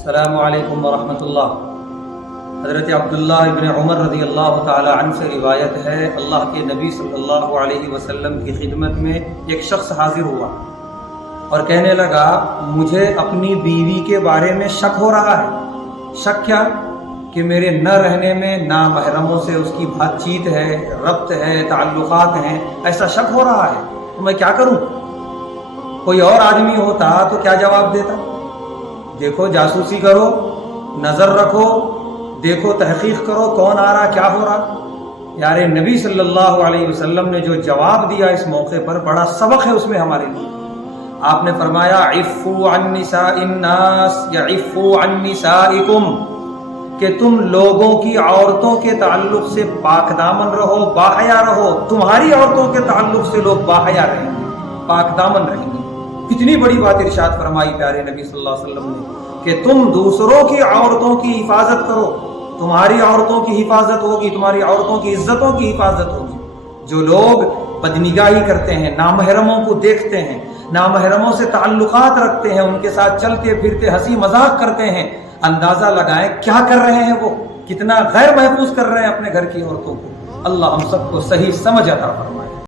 السلام علیکم ورحمۃ اللہ۔ حضرت عبداللہ ابن عمر رضی اللہ تعالی عنہ سے روایت ہے، اللہ کے نبی صلی اللہ علیہ وسلم کی خدمت میں ایک شخص حاضر ہوا اور کہنے لگا، مجھے اپنی بیوی کے بارے میں شک ہو رہا ہے۔ شک کیا؟ کہ میرے نہ رہنے میں نامحرموں سے اس کی بات چیت ہے، ربط ہے، تعلقات ہیں، ایسا شک ہو رہا ہے، تو میں کیا کروں؟ کوئی اور آدمی ہوتا تو کیا جواب دیتا؟ دیکھو، جاسوسی کرو، نظر رکھو، دیکھو، تحقیق کرو، کون آ رہا، کیا ہو رہا۔ یار نبی صلی اللہ علیہ وسلم نے جو جواب دیا اس موقع پر، بڑا سبق ہے اس میں ہمارے لیے۔ آپ نے فرمایا، عفوا عن نساء الناس یعفوا عن نسائکم، کہ تم لوگوں کی عورتوں کے تعلق سے پاک دامن رہو، باحیا رہو، تمہاری عورتوں کے تعلق سے لوگ باحیا رہیں گے، پاک دامن رہیں گے۔ کتنی بڑی بات ارشاد فرمائی پیارے نبی صلی اللہ علیہ وسلم نے کہ تم دوسروں کی عورتوں کی حفاظت کرو، تمہاری عورتوں کی حفاظت ہوگی، تمہاری عورتوں کی عزتوں کی حفاظت ہوگی۔ جو لوگ بدنگاہی کرتے ہیں، نامحرموں کو دیکھتے ہیں، نامحرموں سے تعلقات رکھتے ہیں، ان کے ساتھ چلتے پھرتے ہنسی مذاق کرتے ہیں، اندازہ لگائیں کیا کر رہے ہیں، وہ کتنا غیر محفوظ کر رہے ہیں اپنے گھر کی عورتوں کو۔ اللہ ہم سب کو صحیح سمجھ عطا فرمائے۔